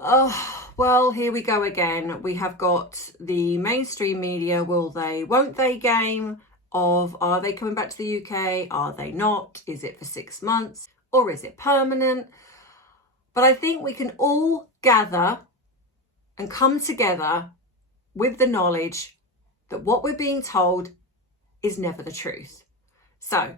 Oh, well, here we go again. We have got the mainstream media, will they, won't they game of, are they coming back to the UK? Are they not? Is it for 6 months or is it permanent? But I think we can all gather and come together with the knowledge that what we're being told is never the truth. So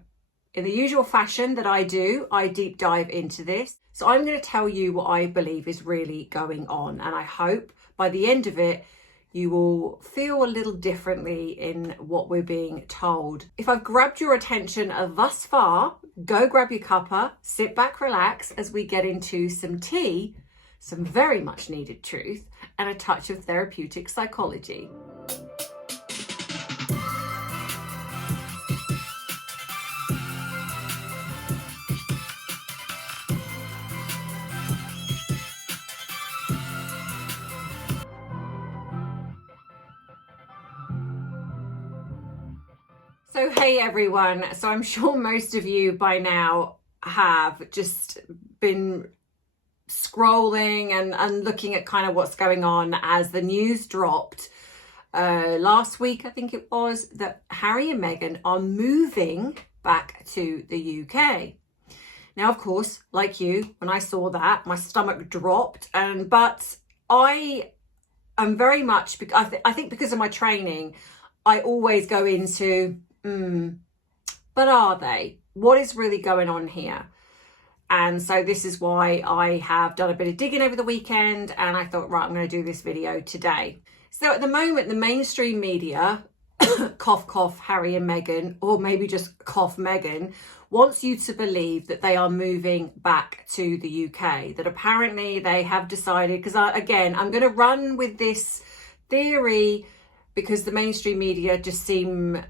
in the usual fashion that I do, I deep dive into this. So I'm going to tell you what I believe is really going on. And I hope by the end of it, you will feel a little differently in what we're being told. If I've grabbed your attention thus far, go grab your cuppa, sit back, relax as we get into some tea, some very much needed truth, and a touch of therapeutic psychology. So hey everyone, so I'm sure most of you by now have just been scrolling and looking at kind of what's going on as the news dropped last week, I think it was, that Harry and Meghan are moving back to the UK. Now, of course, like you, when I saw that, my stomach dropped, but I am very much, I think because of my training, I always go into, but are they? What is really going on here? And so this is why I have done a bit of digging over the weekend and I thought, right, I'm going to do this video today. So at the moment, the mainstream media, cough, cough, Harry and Meghan, or maybe just cough Meghan, wants you to believe that they are moving back to the UK, that apparently they have decided, because again, I'm going to run with this theory because the mainstream media just seem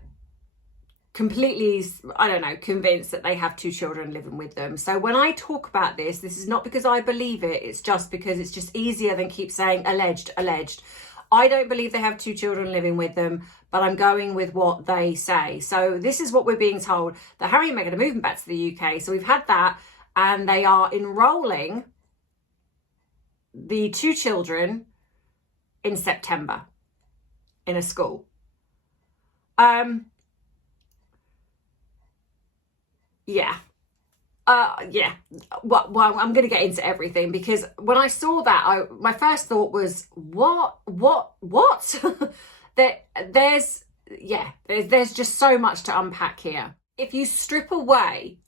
completely, I don't know, convinced that they have 2 children living with them. So when I talk about this is not because I believe it, it's just because it's just easier than keep saying alleged, alleged. I don't believe they have 2 children living with them, but I'm going with what they say. So this is what we're being told, that Harry and Meghan are moving back to the UK. So we've had that, and they are enrolling the 2 children in September in a school. Well, I'm going to get into everything, because when I saw that, my first thought was, what? There's just so much to unpack here. If you strip away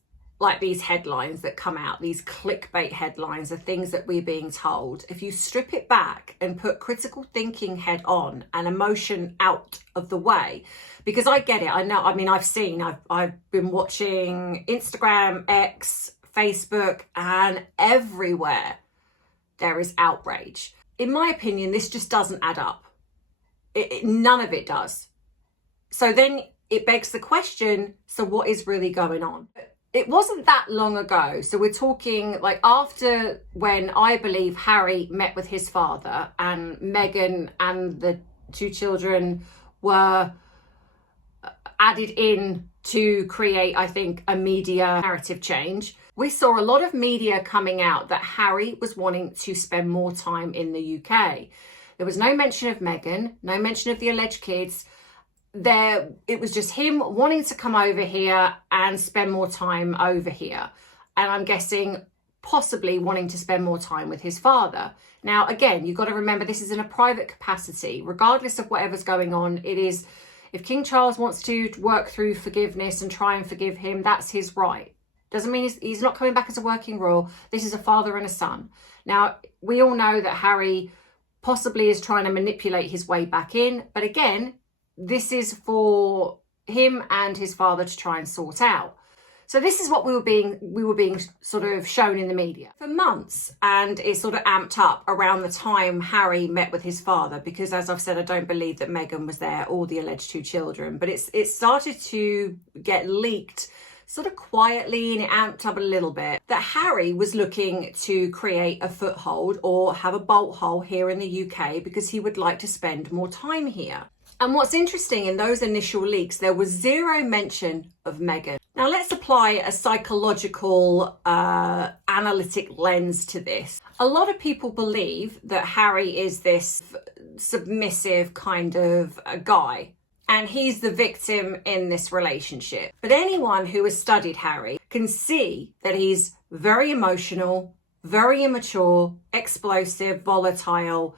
like these headlines that come out, these clickbait headlines, the things that we're being told, if you strip it back and put critical thinking head on and emotion out of the way, because I get it, I know, I mean, I've been watching Instagram, X, Facebook, and everywhere there is outrage. In my opinion, this just doesn't add up. None of it does. So then it begs the question, so what is really going on? It wasn't that long ago. So we're talking like after when I believe Harry met with his father and Meghan and the 2 children were added in to create, I think, a media narrative change. We saw a lot of media coming out that Harry was wanting to spend more time in the UK. There was no mention of Meghan, no mention of the alleged kids. It was just him wanting to come over here and spend more time over here. And I'm guessing possibly wanting to spend more time with his father. Now, again, you've got to remember this is in a private capacity. Regardless of whatever's going on, it is, if King Charles wants to work through forgiveness and try and forgive him, that's his right. Doesn't mean he's not coming back as a working royal. This is a father and a son. Now, we all know that Harry possibly is trying to manipulate his way back in. But again, this is for him and his father to try and sort out. So this is what we were being sort of shown in the media for months, and it sort of amped up around the time Harry met with his father, because as I've said, I don't believe that Meghan was there or the alleged 2 children, but it started to get leaked sort of quietly, and it amped up a little bit, that Harry was looking to create a foothold or have a bolt hole here in the UK because he would like to spend more time here. And what's interesting, in those initial leaks, there was zero mention of Meghan. Now let's apply a psychological, analytic lens to this. A lot of people believe that Harry is this submissive kind of a guy, and he's the victim in this relationship. But anyone who has studied Harry can see that he's very emotional, very immature, explosive, volatile,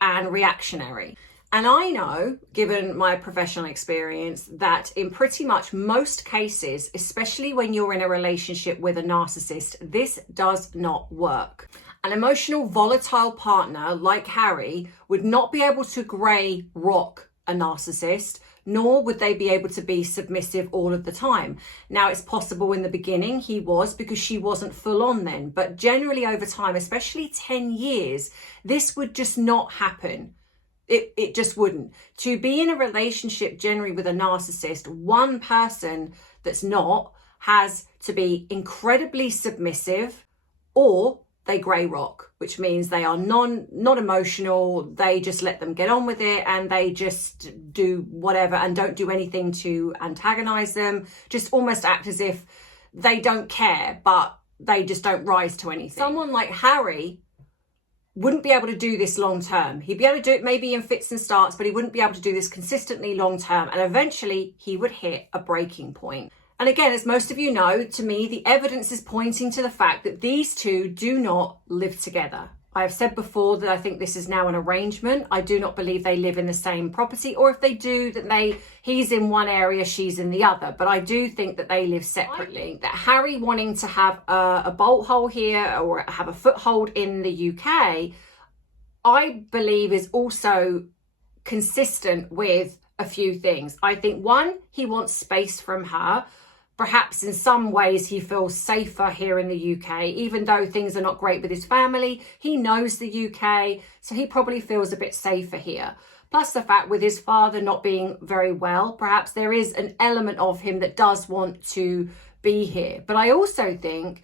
and reactionary. And I know, given my professional experience, that in pretty much most cases, especially when you're in a relationship with a narcissist, this does not work. An emotional, volatile partner like Harry would not be able to grey rock a narcissist, nor would they be able to be submissive all of the time. Now, it's possible in the beginning he was, because she wasn't full on then, but generally over time, especially 10 years, this would just not happen. It just wouldn't. To be in a relationship generally with a narcissist, one person that's not has to be incredibly submissive, or they grey rock, which means they are not emotional. They just let them get on with it, and they just do whatever and don't do anything to antagonize them. Just almost act as if they don't care, but they just don't rise to anything. Someone like Harry wouldn't be able to do this long term. He'd be able to do it maybe in fits and starts, but he wouldn't be able to do this consistently long term. And eventually he would hit a breaking point. And again, as most of you know, to me, the evidence is pointing to the fact that these two do not live together. I have said before that I think this is now an arrangement. I do not believe they live in the same property, or if they do, that he's in one area, she's in the other. But I do think that they live separately. That Harry wanting to have a bolt hole here or have a foothold in the UK, I believe is also consistent with a few things. I think one, he wants space from her. Perhaps in some ways he feels safer here in the UK, even though things are not great with his family. He knows the UK, so he probably feels a bit safer here. Plus the fact with his father not being very well, perhaps there is an element of him that does want to be here. But I also think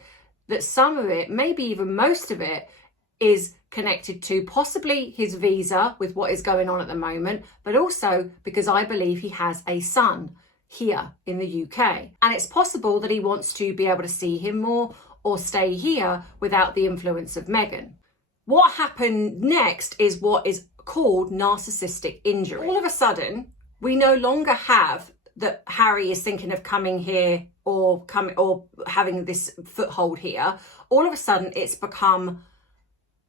that some of it, maybe even most of it, is connected to possibly his visa with what is going on at the moment, but also because I believe he has a son here in the UK. And it's possible that he wants to be able to see him more or stay here without the influence of Meghan. What happened next is what is called narcissistic injury. All of a sudden, we no longer have that Harry is thinking of coming here or having this foothold here. All of a sudden, it's become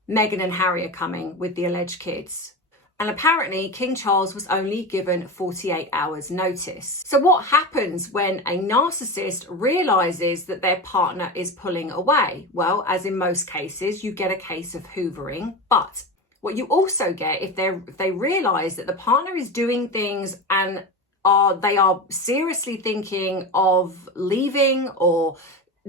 Meghan and Harry are coming with the alleged kids. And apparently King Charles was only given 48 hours notice. So what happens when a narcissist realizes that their partner is pulling away? Well, as in most cases, you get a case of hoovering. But what you also get, if they realize that the partner is doing things and they are seriously thinking of leaving or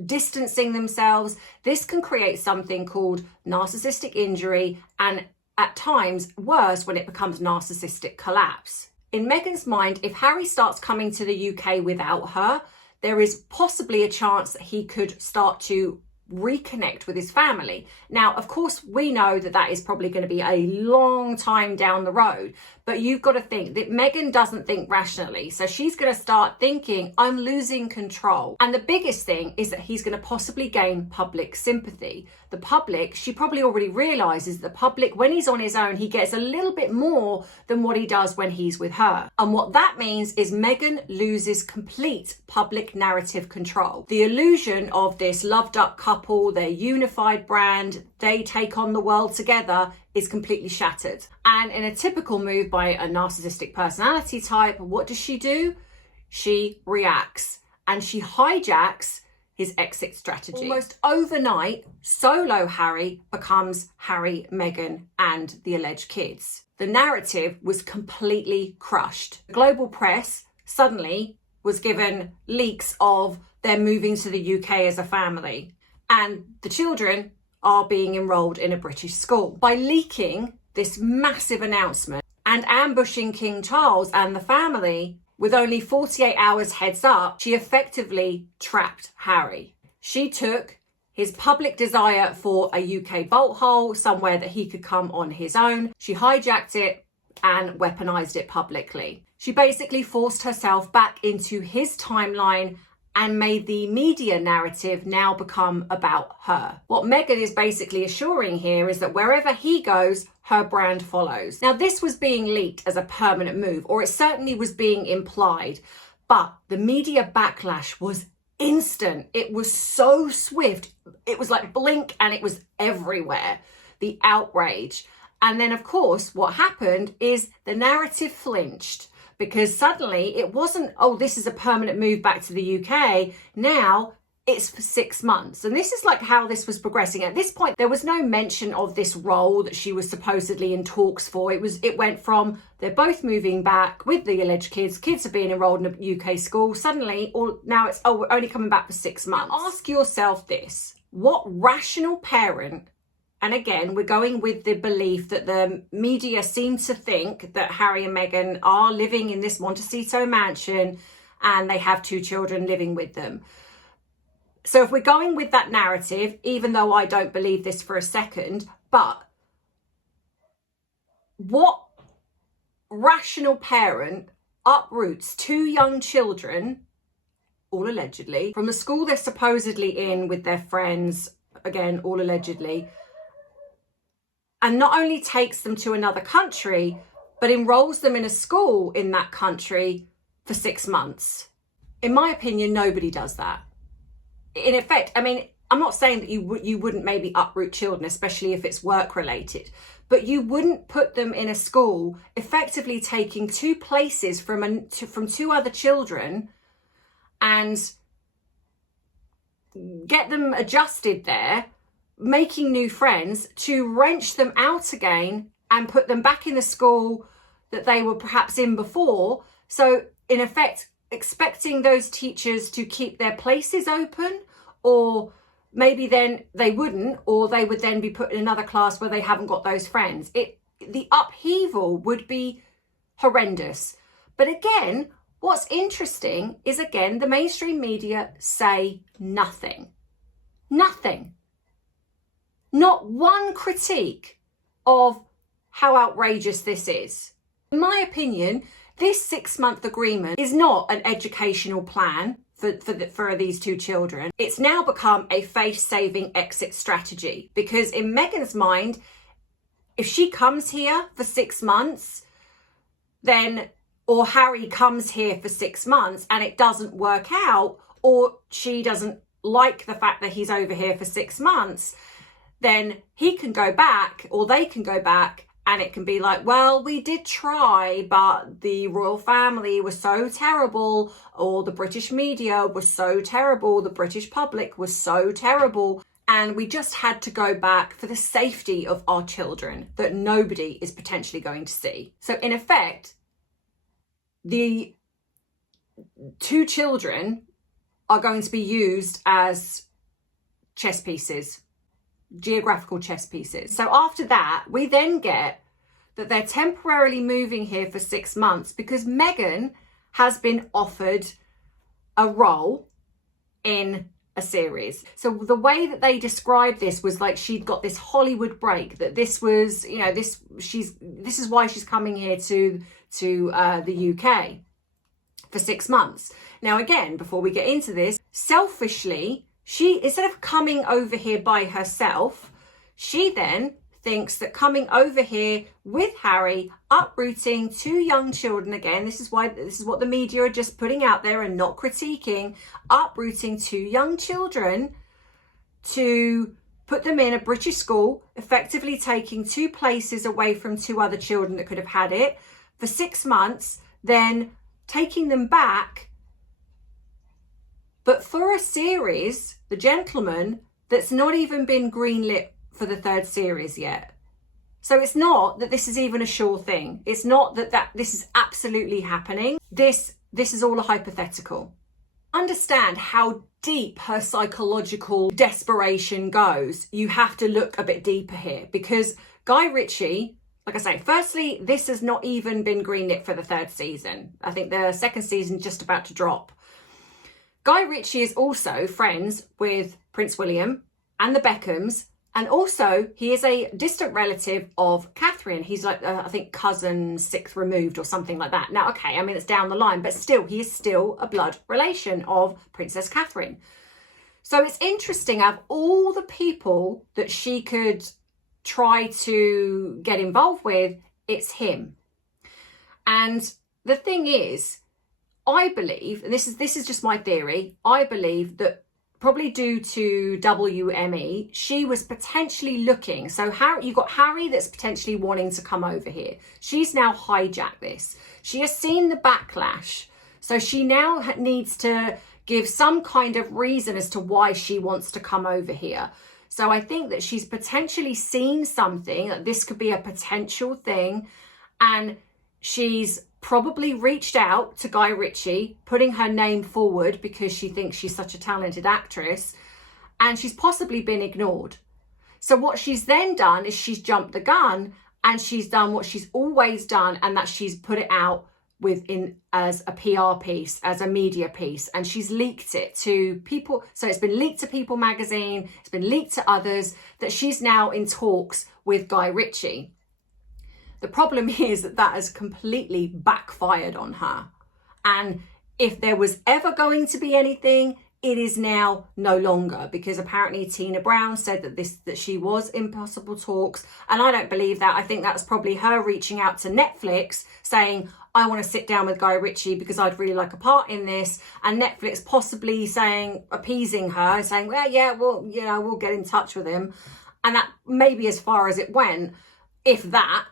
distancing themselves, this can create something called narcissistic injury, and at times worse when it becomes narcissistic collapse. In Meghan's mind, if Harry starts coming to the UK without her, there is possibly a chance that he could start to reconnect with his family. Now, of course, we know that that is probably going to be a long time down the road, but you've got to think that Meghan doesn't think rationally. So she's going to start thinking, I'm losing control. And the biggest thing is that he's going to possibly gain public sympathy. The public, she probably already realizes the public, when he's on his own, he gets a little bit more than what he does when he's with her. And what that means is Meghan loses complete public narrative control. The illusion of this loved up couple, their unified brand, they take on the world together, is completely shattered. And in a typical move by a narcissistic personality type, what does she do? She reacts and she hijacks his exit strategy. Almost overnight, solo Harry becomes Harry, Meghan, and the alleged kids. The narrative was completely crushed. The global press suddenly was given leaks of their moving to the UK as a family, and the children are being enrolled in a British school. By leaking this massive announcement and ambushing King Charles and the family with only 48 hours heads up, she effectively trapped Harry. She took his public desire for a UK bolt hole, somewhere that he could come on his own. She hijacked it and weaponized it publicly. She basically forced herself back into his timeline and made the media narrative now become about her. What Meghan is basically assuring here is that wherever he goes, her brand follows. Now, this was being leaked as a permanent move, or it certainly was being implied, but the media backlash was instant. It was so swift. It was like blink and it was everywhere. The outrage. And then, of course, what happened is the narrative flinched, because suddenly it wasn't, oh, this is a permanent move back to the UK. Now it's for 6 months. And this is like how this was progressing. At this point, there was no mention of this role that she was supposedly in talks for. It went from they're both moving back with the alleged kids are being enrolled in a UK school. Suddenly, now it's, oh, we're only coming back for 6 months. Now, ask yourself this: what rational parent, and again, we're going with the belief that the media seem to think that Harry and Meghan are living in this Montecito mansion and they have 2 children living with them. So if we're going with that narrative, even though I don't believe this for a second, but what rational parent uproots 2 young children, all allegedly, from the school they're supposedly in with their friends, again, all allegedly, and not only takes them to another country, but enrolls them in a school in that country for 6 months? In my opinion, nobody does that. In effect, I mean, I'm not saying that you wouldn't maybe uproot children, especially if it's work related, but you wouldn't put them in a school effectively taking 2 places from 2 other children and get them adjusted there, making new friends, to wrench them out again and put them back in the school that they were perhaps in before. So in effect, expecting those teachers to keep their places open, or maybe then they wouldn't, or they would then be put in another class where they haven't got those friends. The upheaval would be horrendous. But again, what's interesting is, again, the mainstream media say nothing. Nothing. Not one critique of how outrageous this is. In my opinion, this 6-month agreement is not an educational plan for these 2 children. It's now become a face-saving exit strategy, because in Meghan's mind, if she comes here for 6 months, then, or Harry comes here for 6 months and it doesn't work out, or she doesn't like the fact that he's over here for 6 months, then he can go back, or they can go back, and it can be like, well, we did try, but the royal family was so terrible, or the British media was so terrible, the British public was so terrible, and we just had to go back for the safety of our children that nobody is potentially going to see. So in effect, the 2 children are going to be used as chess pieces, geographical chess pieces. So after that, we then get that they're temporarily moving here for 6 months because Meghan has been offered a role in a series. So the way that they described this was like she'd got this Hollywood break, that this was, you know, this is why she's coming here to the UK for 6 months. Now, again, before we get into this, selfishly, she, instead of coming over here by herself, she then thinks that coming over here with Harry, uprooting 2 young children, again, this is what the media are just putting out there and not critiquing, uprooting 2 young children to put them in a British school, effectively taking 2 places away from 2 other children that could have had it for 6 months, then taking them back, but for a series, The Gentleman, that's not even been greenlit for the 3rd series yet. So it's not that this is even a sure thing. It's not that this is absolutely happening. This is all a hypothetical. Understand how deep her psychological desperation goes. You have to look a bit deeper here, because Guy Ritchie, like I say, firstly, this has not even been greenlit for the 3rd season. I think the 2nd season is just about to drop. Guy Ritchie is also friends with Prince William and the Beckhams And also, he is a distant relative of Catherine. He's like, I think, cousin 6th removed or something like that. Now, okay, I mean, it's down the line, but still, he is still a blood relation of Princess Catherine. So it's interesting, of all the people that she could try to get involved with, it's him. And the thing is, I believe, and this is just my theory, I believe that probably due to WME, she was potentially looking. So you've got Harry that's potentially wanting to come over here. She's now hijacked this. She has seen the backlash. So she now needs to give some kind of reason as to why she wants to come over here. So I think that she's potentially seen something, that this could be a potential thing. And she's probably reached out to Guy Ritchie, putting her name forward because she thinks she's such a talented actress, and she's possibly been ignored. So what she's then done is she's jumped the gun, and she's done what she's always done, and that she's put it out as a PR piece, as a media piece, and she's leaked it to people. So it's been leaked to People magazine, it's been leaked to others, that she's now in talks with Guy Ritchie. The problem is that has completely backfired on her. And if there was ever going to be anything, it is now no longer, because apparently Tina Brown said that she was in possible talks. And I don't believe that. I think that's probably her reaching out to Netflix saying, I want to sit down with Guy Ritchie because I'd really like a part in this. And Netflix possibly appeasing her and saying, well, yeah, we'll get in touch with him. And that may be as far as it went, if that.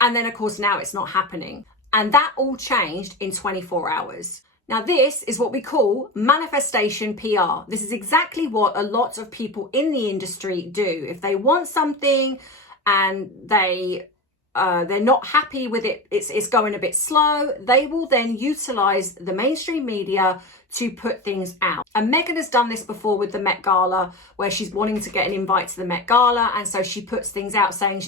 And then, of course, now it's not happening. And that all changed in 24 hours. Now, this is what we call manifestation PR. This is exactly what a lot of people in the industry do. If they want something and they're not happy with it, it's going a bit slow, they will then utilize the mainstream media to put things out. And Meghan has done this before with the Met Gala, where she's wanting to get an invite to the Met Gala, and so she puts things out saying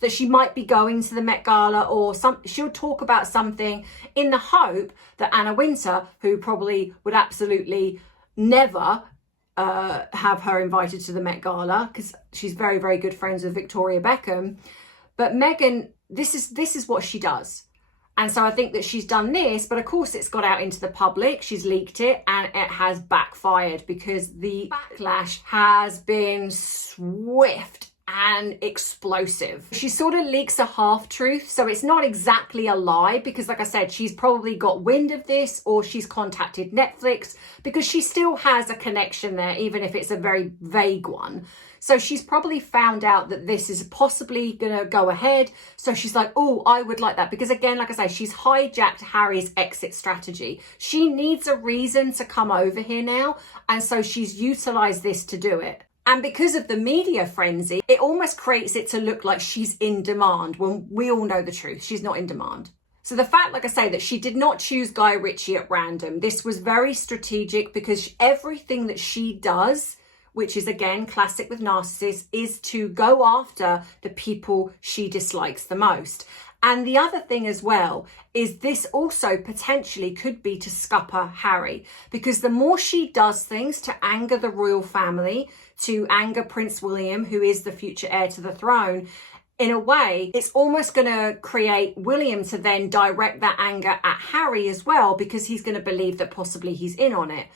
that she might be going to the Met Gala, or she'll talk about something in the hope that Anna Wintour, who probably would absolutely never have her invited to the Met Gala because she's very, very good friends with Victoria Beckham, but Meghan, this is what she does. And so I think that she's done this, but of course it's got out into the public, she's leaked it, and it has backfired because the backlash has been swift and explosive. She sort of leaks a half-truth, so it's not exactly a lie, because like I said, she's probably got wind of this, or she's contacted Netflix, because she still has a connection there, even if it's a very vague one. So she's probably found out that this is possibly going to go ahead. So she's like, oh, I would like that. Because again, like I say, she's hijacked Harry's exit strategy. She needs a reason to come over here now. And so she's utilized this to do it. And because of the media frenzy, it almost creates it to look like she's in demand, when we all know the truth. She's not in demand. So the fact, like I say, that she did not choose Guy Ritchie at random, this was very strategic, because everything that she does, which is again classic with narcissists, is to go after the people she dislikes the most. And the other thing as well is this also potentially could be to scupper Harry, because the more she does things to anger the royal family, to anger Prince William, who is the future heir to the throne, in a way, it's almost going to create William to then direct that anger at Harry as well, because he's going to believe that possibly he's in on it.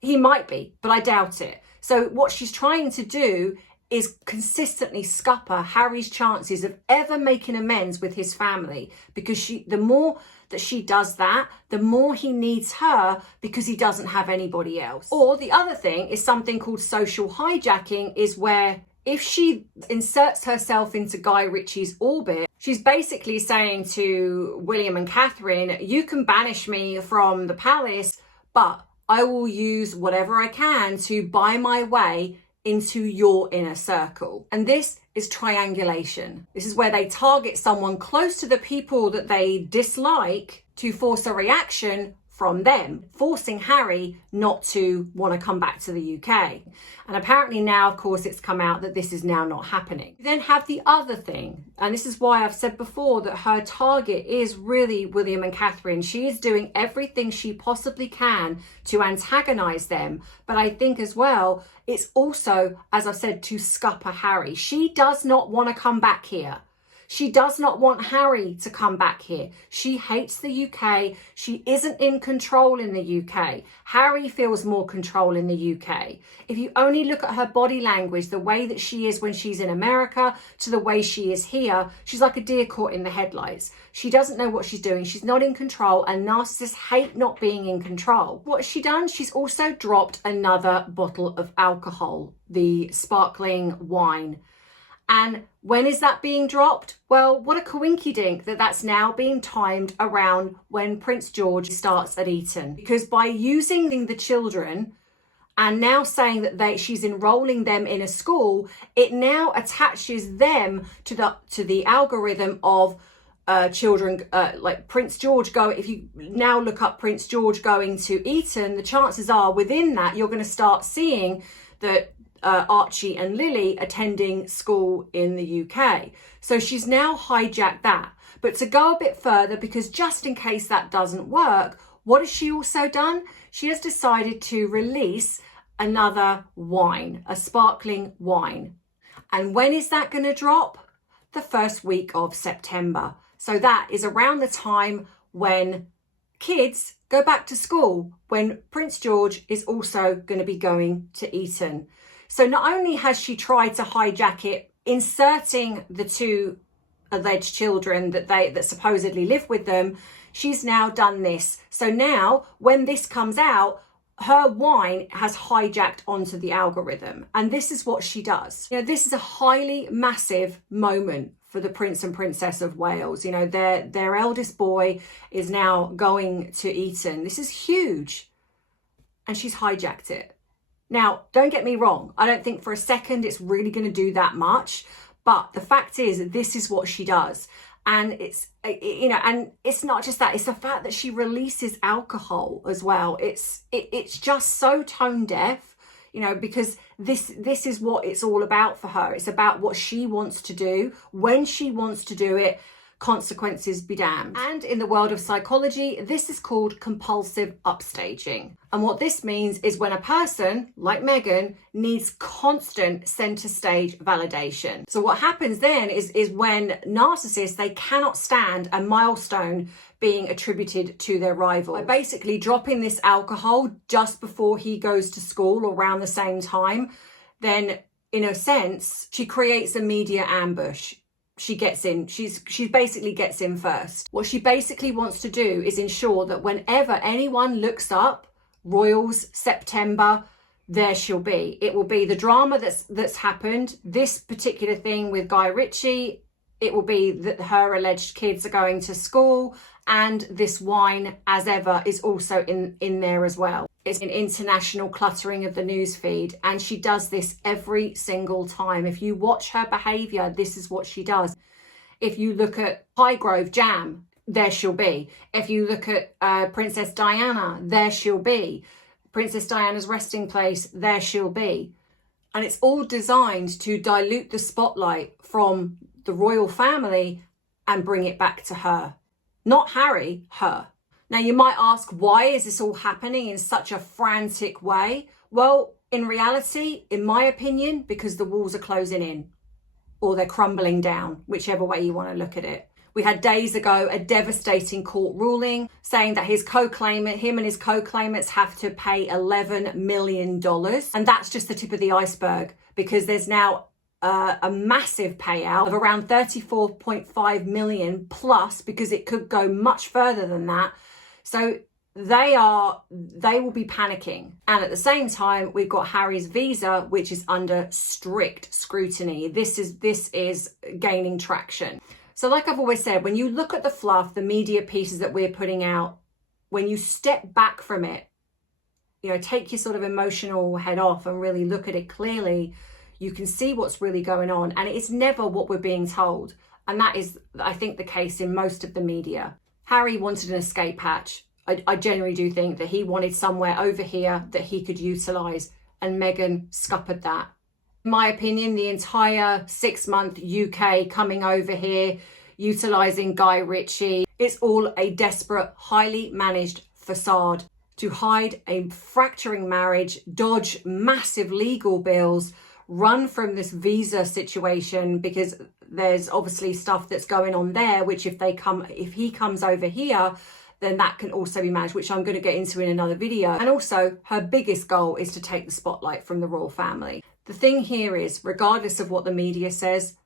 He might be, but I doubt it. So what she's trying to do is consistently scupper Harry's chances of ever making amends with his family, because the more that she does that, the more he needs her, because he doesn't have anybody else. Or the other thing is something called social hijacking, is where if she inserts herself into Guy Ritchie's orbit, she's basically saying to William and Catherine, you can banish me from the palace, but I will use whatever I can to buy my way into your inner circle. And this is triangulation. This is where they target someone close to the people that they dislike to force a reaction from them, forcing Harry not to want to come back to the UK. And apparently now, of course, it's come out that this is now not happening. You then have the other thing, and this is why I've said before that her target is really William and Catherine. She is doing everything she possibly can to antagonize them. But I think as well, it's also, as I've said, to scupper Harry. She does not want to come back here. She does not want Harry to come back here. She hates the UK. She isn't in control in the UK. Harry feels more control in the UK. If you only look at her body language, the way that she is when she's in America to the way she is here, she's like a deer caught in the headlights. She doesn't know what she's doing. She's not in control, and narcissists hate not being in control. What has she done? She's also dropped another bottle of alcohol, the sparkling wine. And when is that being dropped? Well, what a coinkydink that that's now being timed around when Prince George starts at Eton. Because by using the children and now saying that she's enrolling them in a school, it now attaches them to the algorithm of children like Prince George if you now look up Prince George going to Eton, the chances are within that you're going to start seeing that Archie and Lily attending school in the UK. So she's now hijacked that. But to go a bit further, because just in case that doesn't work, what has she also done? She has decided to release another wine, a sparkling wine. And when is that going to drop? The first week of September. So that is around the time when kids go back to school, when Prince George is also going to be going to Eton. So not only has she tried to hijack it, inserting the two alleged children that supposedly live with them, she's now done this. So now when this comes out, her wine has hijacked onto the algorithm. And this is what she does. You know, this is a highly massive moment for the Prince and Princess of Wales. You know, their eldest boy is now going to Eton. This is huge. And she's hijacked it. Now, don't get me wrong. I don't think for a second it's really going to do that much. But the fact is, this is what she does. And it's, you know, and it's not just that. It's the fact that she releases alcohol as well. It's just so tone deaf, you know, because this is what it's all about for her. It's about what she wants to do, when she wants to do it. Consequences be damned. And in the world of psychology, this is called compulsive upstaging. And what this means is when a person, like Meghan, needs constant center stage validation. So what happens then is when narcissists, they cannot stand a milestone being attributed to their rival. By basically dropping this alcohol just before he goes to school or around the same time, then in a sense, she creates a media ambush. She gets in, she basically gets in first. What she basically wants to do is ensure that whenever anyone looks up Royals September, there she'll be. It will be the drama that's happened, this particular thing with Guy Ritchie. It will be that her alleged kids are going to school, and this wine, as ever, is also in there as well. It's an international cluttering of the news feed, and she does this every single time. If you watch her behaviour, this is what she does. If you look at Highgrove Jam, there she'll be. If you look at Princess Diana, there she'll be. Princess Diana's resting place, there she'll be. And it's all designed to dilute the spotlight from the royal family and bring it back to her. Not Harry, her. Now you might ask, why is this all happening in such a frantic way? Well, in reality, in my opinion, because the walls are closing in or they're crumbling down, whichever way you want to look at it. We had days ago a devastating court ruling saying that him and his co-claimants have to pay $11 million. And that's just the tip of the iceberg, because there's now a massive payout of around 34.5 million plus, because it could go much further than that. So they will be panicking. And at the same time, we've got Harry's visa, which is under strict scrutiny. This is gaining traction. So like I've always said, when you look at the fluff, the media pieces that we're putting out, when you step back from it, you know, take your sort of emotional head off and really look at it clearly, you can see what's really going on. And it is never what we're being told. And that is, I think, the case in most of the media. Harry wanted an escape hatch. I genuinely do think that he wanted somewhere over here that he could utilise, and Meghan scuppered that. In my opinion, the entire 6-month UK coming over here, utilising Guy Ritchie, it's all a desperate, highly managed facade to hide a fracturing marriage, dodge massive legal bills, run from this visa situation, because there's obviously stuff that's going on there, which if he comes over here, then that can also be managed, which I'm going to get into in another video. And also, her biggest goal is to take the spotlight from the royal family. The thing here is, regardless of what the media says,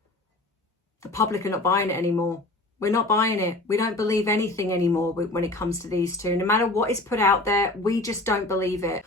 the public are not buying it anymore. We're not buying it. We don't believe anything anymore when it comes to these two. No matter what is put out there, we just don't believe it.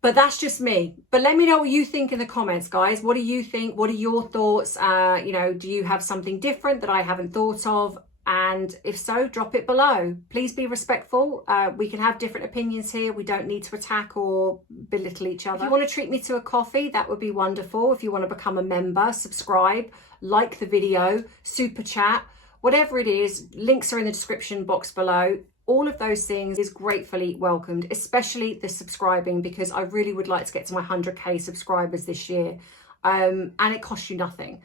But that's just me. But let me know what you think in the comments, guys. What do you think? What are your thoughts? You know, do you have something different that I haven't thought of? And if so, drop it below. Please be respectful. We can have different opinions here. We don't need to attack or belittle each other. If you want to treat me to a coffee, that would be wonderful. If you want to become a member, subscribe, like the video, super chat, whatever it is, links are in the description box below. All of those things is gratefully welcomed, especially the subscribing, because I really would like to get to my 100k subscribers this year. And it costs you nothing.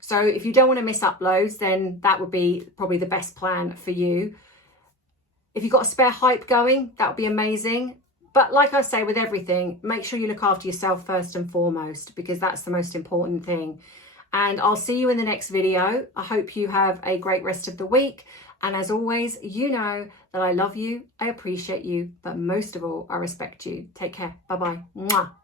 So if you don't want to miss uploads, then that would be probably the best plan for you. If you've got a spare hype going, that would be amazing. But like I say with everything, make sure you look after yourself first and foremost, because that's the most important thing. And I'll see you in the next video. I hope you have a great rest of the week. And as always, you know that I love you, I appreciate you, but most of all, I respect you. Take care. Bye-bye. Mwah.